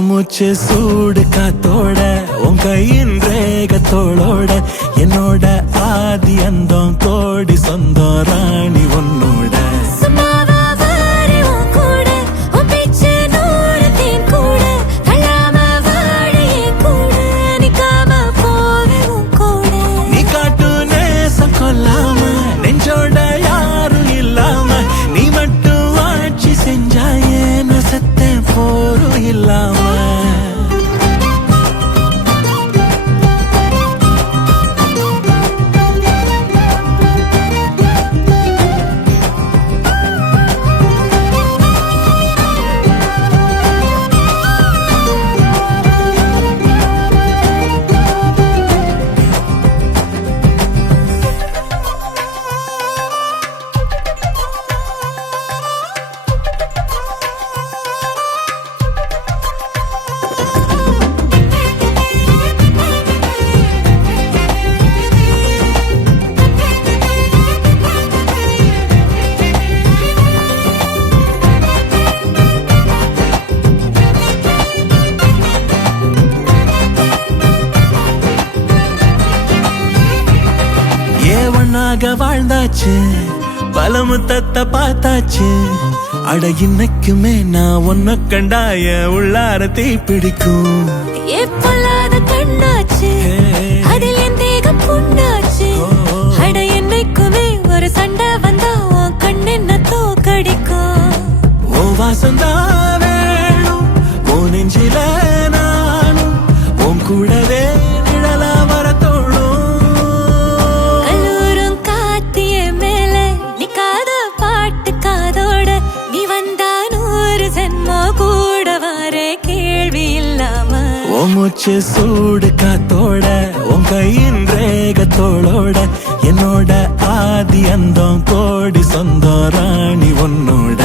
மூச்சு சூடு காத்தோட உன் கையின் ரேகத்தோளோட என்னோட ஆதி அந்தம் கோடி சொந்தம் ராணி உன்னோட நீ காட்டு நேசம் கொல்லாம நெஞ்சோட யாரும் இல்லாம நீ மட்டும் ஆட்சி செஞ்சாயே நான் செத்தேன் போரும் இல்லாம ஒன்னாக வாழ்ந்தாச்சு பலமுத்தத்தை பார்த்தாச்சு அட இன்னைக்குமே நான் ஒன்ன கண்டாய உள்ளார தீ பிடிக்கும் கண்ணாச்சு அதில் என் தேகம் புண்ணாச்சு அட என்னைக்குமே ஒரு சண்டை வந்தா உன் கண் என்ன தோக்கடிக்கும் ஓ வாசந்தான் வேணும் ஓ நெஞ்சில நானும் உன் கூடவே நிழலா வர தோணும் மூச்சு சூடு காத்தோட உன் கையின் ரேகத்தோளோட என்னோட ஆதி அந்தம் கோடி சொந்தம் ராணி உன்னோட